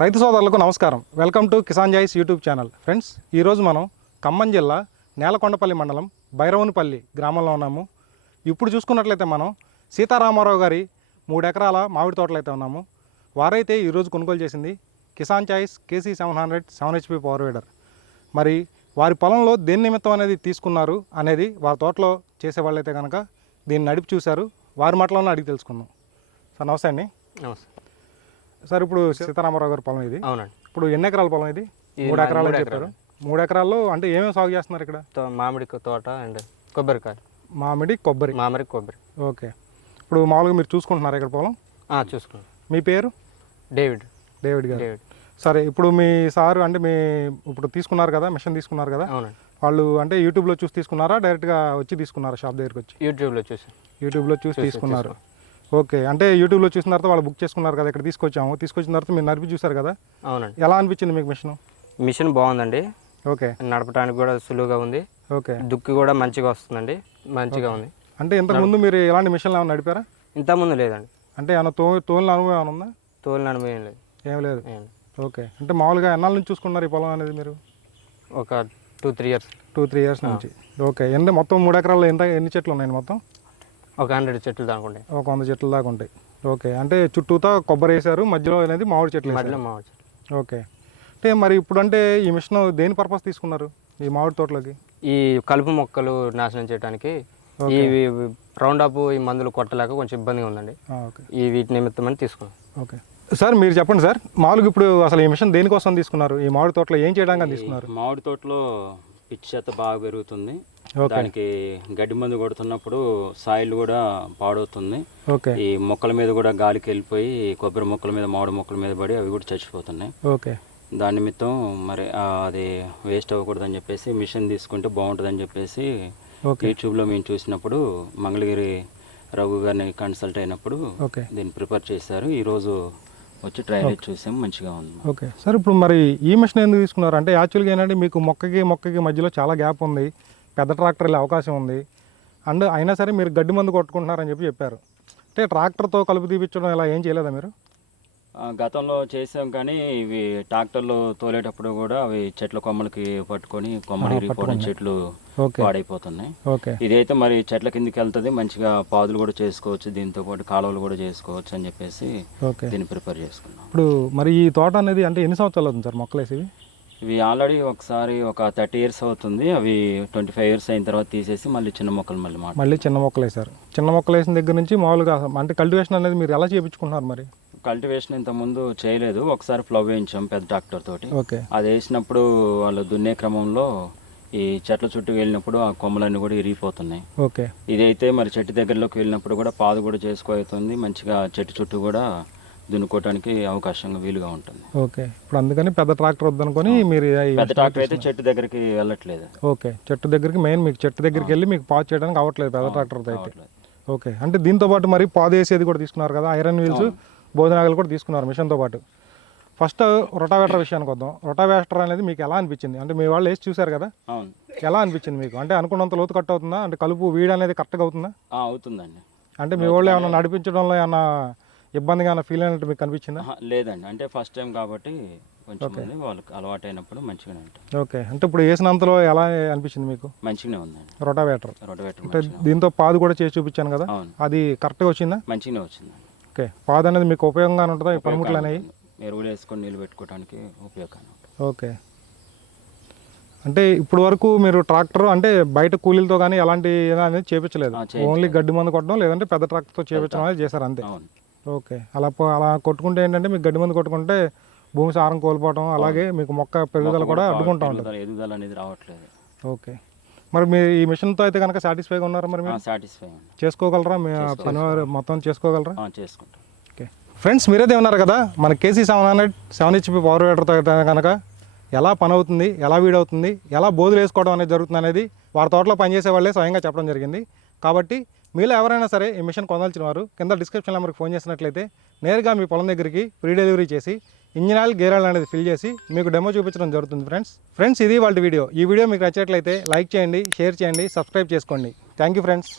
రైతు సోదరులకు నమస్కారం. Welcome to Kisan Joys YouTube channel. Friends, ఈరోజు మనం ఖమ్మం జిల్లా నేలకొండపల్లి మండలం భైరవనపల్లి గ్రామంలో ఉన్నాము. ఇప్పుడు చూసుకున్నట్లయితే మనం సీతారామారావు గారి 3 ఎకరాల మామిడి తోటలు అయితే ఉన్నాము. వారైతే ఈరోజు కొనుగోలు చేసింది Kisan choice KC 700 7HP power weeder. మరి వారి పొలంలో దేని నిమిత్తం అనేది తీసుకున్నారు అనేది వారి తోటలో చేసేవాళ్ళు అయితే కనుక దీన్ని నడిపి చూశారు. వారి మాటలోనే అడిగి తెలుసుకుందాం. సార్ నమస్తే అండి. నమస్తే సార్, ఇప్పుడు సీతారామారావు గారి పొలం ఇది. అవునండి. ఇప్పుడు ఎన్ని ఎకరాల పొలం ఇది? 3 ఎకరాలు చెప్పారు. 3 ఎకరాల్లో అంటే ఏమేమి సాగు చేస్తున్నారు ఇక్కడ? మామిడి తోట అండ్ కొబ్బరికాయ. మామిడి కొబ్బరి. ఓకే. ఇప్పుడు మామూలుగా మీరు చూసుకుంటున్నారు ఇక్కడ పొలం? చూసుకున్నాను. మీ పేరు? డేవిడ్ గారు. సరే, ఇప్పుడు మీ సారు అంటే మీ ఇప్పుడు తీసుకున్నారు కదా, మిషన్ తీసుకున్నారు కదా, అవునండి. వాళ్ళు అంటే యూట్యూబ్లో చూసి తీసుకున్నారా, డైరెక్ట్గా వచ్చి తీసుకున్నారా షాప్ దగ్గరికి వచ్చి? యూట్యూబ్లో చూసి తీసుకున్నారు. ఓకే. అంటే యూట్యూబ్లో చూసిన తర్వాత వాళ్ళు బుక్ చేసుకున్నారు కదా, ఇక్కడ తీసుకొచ్చిన తర్వాత మీరు నడిపి చూసారు కదా. అవునండి. ఎలా అనిపించింది మీకు మిషన్ బాగుందండి. ఓకే. నడపడానికి కూడా సులువుగా ఉంది. ఓకే. దుక్కి కూడా మంచిగా వస్తుందండి. మంచిగా ఉంది. అంటే ఇంతకుముందు మీరు ఎలాంటి మిషన్లు ఏమైనా నడిపారా? ఇంతకుముందు లేదండి. అంటే ఏమైనా తోలిన అనుభవం ఏమైనా ఉందా? తోలిన అనుభవం ఏం లేదు. ఏం లేదు. ఓకే. అంటే మామూలుగా ఎన్నాళ్ళ నుంచి చూసుకున్నారు ఈ పొలం అనేది మీరు? ఒక 2-3 ఇయర్స్. 2-3 ఇయర్స్ నుంచి. ఓకే. మొత్తం 3 ఎకరాల్లో ఎన్ని చెట్లు ఉన్నాయి మొత్తం? ఒక 100 చెట్లు దాకా ఉంటాయి. ఒక 100 చెట్లు దాకా ఉంటాయి. ఓకే. అంటే చుట్టూతా కొబ్బరి వేశారు, మధ్యలో అనేది మామిడి చెట్లు. ఓకే. అంటే మరి ఇప్పుడు అంటే ఈ మిషన్ దేని పర్పస్ తీసుకున్నారు ఈ మామిడి తోటలోకి? ఈ కలుపు మొక్కలు నాశనం చేయడానికి, ఈ రౌండ్ అప్ ఈ మందులు కొట్టలేక కొంచెం ఇబ్బందిగా ఉందండి. ఈ వీటి నిమిత్తం అని తీసుకున్నాం. ఓకే సార్, మీరు చెప్పండి సార్, మామూలుగా ఇప్పుడు అసలు ఈ మిషన్ దేనికోసం తీసుకున్నారు? ఈ మామిడి తోటలో ఏం చేయడానికి తీసుకున్నారు? మామిడి తోటలో పిచ్చి చెత్త బాగా పెరుగుతుంది. దానికి గడ్డి మందు కొడుతున్నప్పుడు సాయిల్ కూడా పాడవుతుంది. ఈ మొక్కల మీద కూడా గాలికి వెళ్ళిపోయి కొబ్బరి మొక్కల మీద, మామిడి మొక్కల మీద పడి అవి కూడా చచ్చిపోతున్నాయి. ఓకే. దాని నిమిత్తం మరి అది వేస్ట్ అవ్వకూడదని చెప్పేసి మిషన్ తీసుకుంటే బాగుంటుందని చెప్పేసి యూట్యూబ్లో మేము చూసినప్పుడు మంగళగిరి రఘు గారిని కన్సల్ట్ అయినప్పుడు దీన్ని ప్రిపేర్ చేశారు. ఈరోజు వచ్చి ట్రయల్ చూసాము, మంచిగా ఉంది. ఓకే సార్, ఇప్పుడు మరి ఈ మిషన్ ఎందుకు తీసుకున్నారు? అంటే యాక్చువల్గా ఏంటంటే మీకు మొక్కకి మధ్యలో చాలా గ్యాప్ ఉంది, పెద్ద ట్రాక్టర్ వెళ్ళే అవకాశం ఉంది, అండ్ అయినా సరే మీరు గడ్డి మందు కొట్టుకుంటున్నారని చెప్పారు. అంటే ట్రాక్టర్తో కలుపు తీపించడం ఇలా ఏం చేయలేదా మీరు? గతంలో చేసాం, కానీ ఇవి ట్రాక్టర్లు తోలేటప్పుడు కూడా అవి చెట్ల కొమ్మలకి పట్టుకొని కొమ్మలు ఇరిగిపోవడం, చెట్లు పాడైపోతున్నాయి. ఇదైతే మరి చెట్ల కిందకి వెళ్తుంది, మంచిగా పాదులు కూడా చేసుకోవచ్చు, దీంతో పాటు కాలువలు కూడా చేసుకోవచ్చు అని చెప్పేసి దీన్ని ప్రిపేర్ చేసుకున్నాం. ఇప్పుడు మరి ఈ తోట అనేది అంటే ఎన్ని సంవత్సరాలు అవుతుంది సార్ మొక్కలేసి? ఇవి ఆల్రెడీ ఒకసారి ఒక 30 ఇయర్స్ అవుతుంది. అవి 25 ఇయర్స్ అయిన తర్వాత తీసేసి మళ్ళీ చిన్న మొక్కలు మళ్ళీ చిన్న మొక్కలు వేసారు. చిన్న మొక్కలు వేసిన దగ్గర నుంచి మామూలుగా అంటే కల్టివేషన్ అనేది మీరు ఎలా చేయించుకుంటున్నారు? మరి కల్టివేషన్ ఇంత ముందు చేయలేదు, ఒకసారి ఫ్లవ్ వేయించాం పెద్ద ట్రాక్టర్ తోటి. అది వేసినప్పుడు వాళ్ళు దున్నే క్రమంలో ఈ చెట్ల చుట్టూ వెళ్ళినప్పుడు ఆ కొమ్మలన్నీ కూడా ఇరిగిపోతున్నాయి. ఓకే. ఇదైతే మరి చెట్టు దగ్గరలోకి వెళ్ళినప్పుడు కూడా పాదు కూడా చేసుకోవుతుంది, మంచిగా చెట్టు చుట్టూ కూడా దున్నుకోవడానికి అవకాశంగా వీలుగా ఉంటుంది. ఓకే. ఇప్పుడు అందుకని పెద్ద ట్రాక్టర్ వద్దనుకొని మీరు పెద్ద ట్రాక్టర్ అయితే చెట్టు దగ్గరికి వెళ్ళట్లేదు. ఓకే. చెట్టు దగ్గరికి మెయిన్ మీకు చెట్టు దగ్గరికి వెళ్ళి మీకు పాదు చేయడానికి అవ్వట్లేదు పెద్ద ట్రాక్టర్ అయితే. ఓకే. అంటే దీంతో పాటు మరి పాదు వేసేది కూడా తీసుకున్నారు కదా, ఐరన్ వీల్స్, బోధనాగలు కూడా తీసుకున్నారు మిషన్తో పాటు. ఫస్ట్ రొటావేటర్ విషయానికి వద్దాం. రొటావేటర్ అనేది మీకు ఎలా అనిపించింది? అంటే మీ వాళ్ళు వేసి చూసారు కదా, ఎలా అనిపించింది మీకు? అంటే అనుకున్నంత లోతు కట్ అవుతుందా? అంటే కలుపు వీడ్ అనేది కరెక్ట్గా అవుతుందా? అవుతుందండి. అంటే మీ వాళ్ళు ఏమైనా నడిపించడంలో ఏమన్నా ఇబ్బందిగా ఫీల్ అయినట్టు మీకు అనిపించిందా? లేదండి, అంటే ఫస్ట్ టైం కాబట్టి కొంచెం వాళ్ళకి అలవాటు అయినప్పుడు మంచిగానే ఉంటుంది. ఓకే. అంటే ఇప్పుడు వేసినంతలో ఎలా అనిపించింది మీకు? మంచిగానే ఉందండి రొటావేటర్. అంటే దీంతో పాదు కూడా చేసి చూపించాను కదా, అది కరెక్ట్గా వచ్చిందా? మంచిగానే వచ్చింది. ఓకే. పాదు అనేది మీకు ఉపయోగంగానే ఉంటుందా? ఈ పనిముట్లు అనేవి ఎరువులు వేసుకొని నీళ్ళు పెట్టుకోవడానికి ఉపయోగంగా ఉంటుంది. ఓకే. అంటే ఇప్పుడు వరకు మీరు ట్రాక్టర్ అంటే బయట కూలీలతో కానీ ఎలాంటి అనేది చేపించలేదు, ఓన్లీ గడ్డి మందు కొట్టడం లేదంటే పెద్ద ట్రాక్టర్తో చేపించడం అనేది చేశారు అంతే? ఓకే. అలా కొట్టుకుంటే ఏంటంటే మీకు గడ్డి మందు కొట్టుకుంటే భూమి సారం కోల్పోవడం, అలాగే మీకు మొక్క పెరుగుదల కూడా అడ్డుకుంటూ ఉంటుంది, ఎదుగుదల అనేది రావట్లేదు. ఓకే. మరి మీరు ఈ మిషన్తో అయితే కనుక సాటిస్ఫైగా ఉన్నారా? మరి మీరు చేసుకోగలరా? మీ పని మొత్తం చేసుకోగలరా? చేసుకుంటాం. ఓకే ఫ్రెండ్స్, మీరైతే ఉన్నారు కదా మన KC 700 7HP పవర్ వీడర్తో అయితే కనుక ఎలా పని అవుతుంది, ఎలా వీడవుతుంది, ఎలా బోధులు వేసుకోవడం అనేది జరుగుతుంది అనేది వారి తోటలో పనిచేసే వాళ్ళే స్వయంగా చెప్పడం జరిగింది. కాబట్టి మీలో ఎవరైనా సరే ఈ మిషన్ కొనాల్సిన వారు కింద డిస్క్రిప్షన్ నెంబర్కి ఫోన్ చేసినట్లయితే నేరుగా మీ పొలం దగ్గరికి ఫ్రీ డెలివరీ చేసి ఇంజిన్ ఆయిల్, గేర్ ఆయిల్ అనేది ఫిల్ చేసి మీకు డెమో చూపించడం జరుగుతుంది. ఫ్రెండ్స్ ఇది వాళ్ళ వీడియో. ఈ వీడియో మీకు నచ్చినట్లయితే లైక్ చేయండి, షేర్ చేయండి, సబ్స్క్రైబ్ చేసుకోండి. Thank you friends.